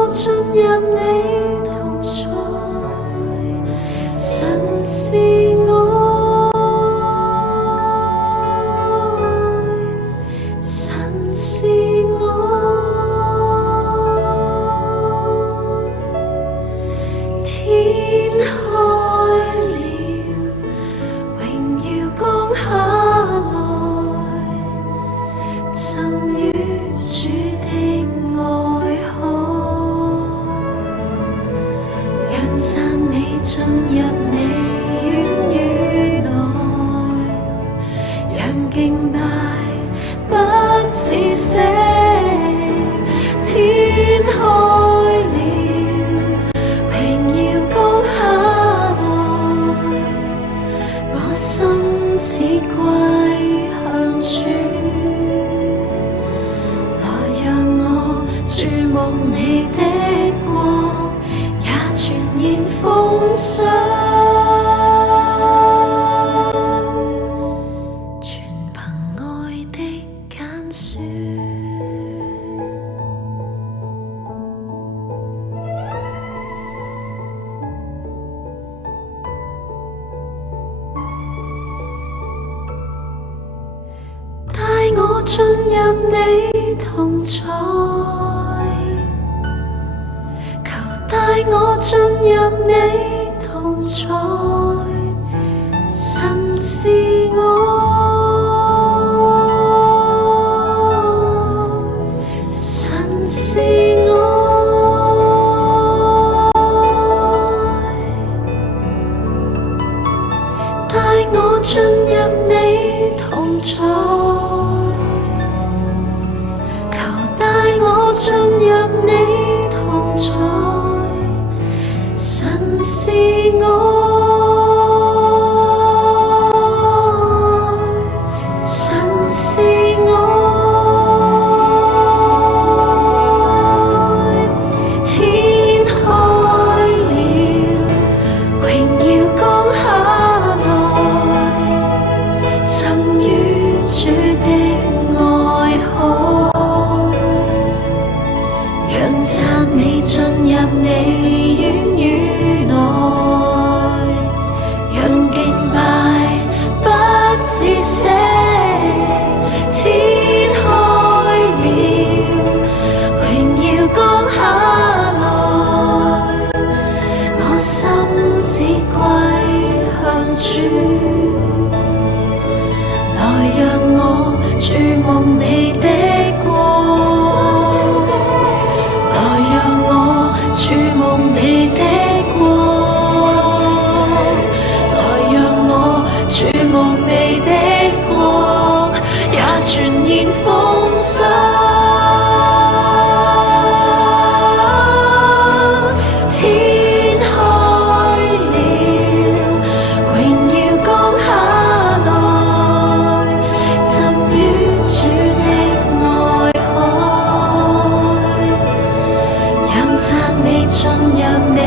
我進入你同在，神是愛，神是愛，天開了，榮耀降下來，浸於主的愛海，讓讚美進入你院宇內，讓敬拜不止息。天開了，榮耀降下來，我心只歸向主。注目你的國，也全然奉上，全憑愛的揀選。帶我進入你同在，帶我進入你同在，神是愛，神是愛，帶我進入你同在，求帶我進入你同在。神是愛，神是愛，天開了，榮耀降下來，浸於主的愛海，讓讚美進入你院宇內，讓敬拜不止息。天開了，榮耀降下來，我心只歸向主。來讓我注目你的國，來讓我注目你的國，來讓我注目你的國，也全然奉上。天開了，榮耀降下來，浸於主的愛海，讓讚美進入你